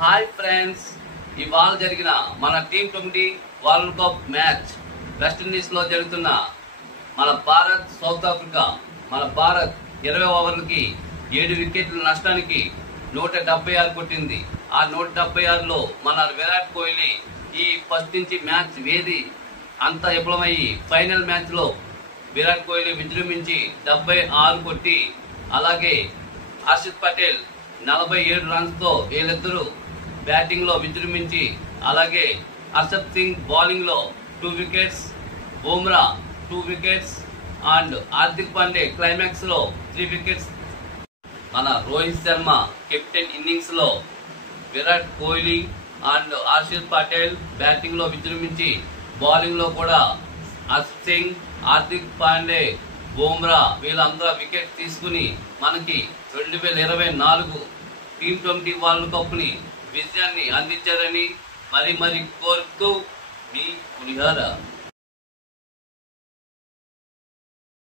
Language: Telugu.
హాయ్ ఫ్రెండ్స్, ఇవాళ జరిగిన మన T20 world cup match West Indies లో జరుగుతున్న మన భారత్ సౌత్ ఆఫ్రికా. మన భారత్ 20 ఓవర్లకి 7 వికెట్ల నష్టానికి 176 కొట్టింది. ఆ 176లో మన విరాట్ కోహ్లీ ఈ ఫస్ట్ నుంచి మ్యాచ్ వేది అంతా విఫలమయ్యి ఫైనల్ మ్యాచ్ లో విరాట్ కోహ్లీ విజృంభించి 76 కొట్టి, అలాగే హర్షిత్ పటేల్ 47 రన్స్ తో వీళ్ళిద్దరూ బ్యాటింగ్ లో విజృంభించి, అలాగే హర్షద్ సింగ్ బౌలింగ్ లో 2 wickets, Bumrah 2 wickets and Hardik Pandey climax లో 3 వికెట్స్. మన రోహిత్ శర్మ కెప్టెన్ ఇన్నింగ్స్ లో విరాట్ కోహ్లీ అండ్ హర్షిత్ పటేల్ బ్యాటింగ్ లో విజృంభించి, బౌలింగ్ లో కూడా హర్షద్ సింగ్, హార్దిక్ పాండే, బుమ్రా వీళ్ళందరూ వికెట్ తీసుకుని మనకి 2024 T20 వరల్డ్ కప్ ని విజయాన్ని అందించారని మరి కోరుతూ మీ పులిహార.